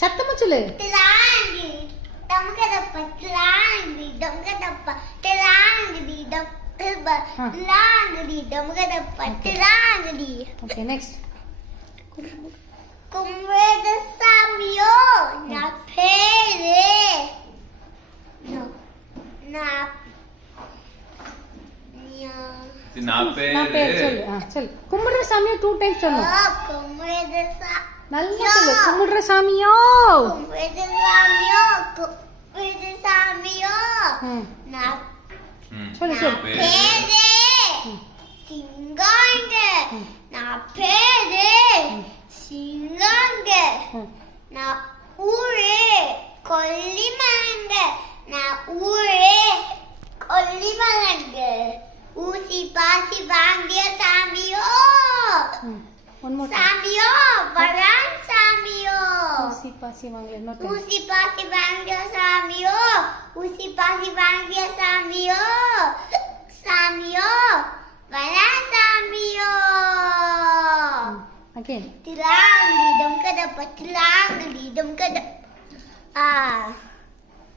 சத்தமா சொல்லு. திலாங்கி டம்கதப்ப திலாங்கி டம்கதப்ப திலாங்கி திலாங்கி டம்கதப்ப திலாங்கி. Okay next. கும்ரேத சாமியோ நா பேரே நோ நா ना பேர் சொல்லு. சொல்லு. கும்பிடுற சாமியோ 2 டைம்ஸ் சொல்லு. கும்ரேத சா நல்லா சொல்லு. கும்பிடுற சாமியோ. கும்ரேத சாமியோ கும்ரேத சாமியோ நா சொல்லு சொல்லு. பேரே சிங்காங்க நா பேரே சிங்காங்க நா ஊரே கொல்லிமலங்க நா ஊரே கொல்லிமலங்க ஊசி பாசி வாங்கிய சாமியோ சாமியோ வரான் சாமியோ ஊசி பாசி வாங்கிய ஊசி பாசி வாங்கிய சாமியோ ஊசி பாசி வாங்கிய சாமியோ சாமியோ வரான் சாமியோ. Again. Tilang di dum kada pa tilang di dum kada.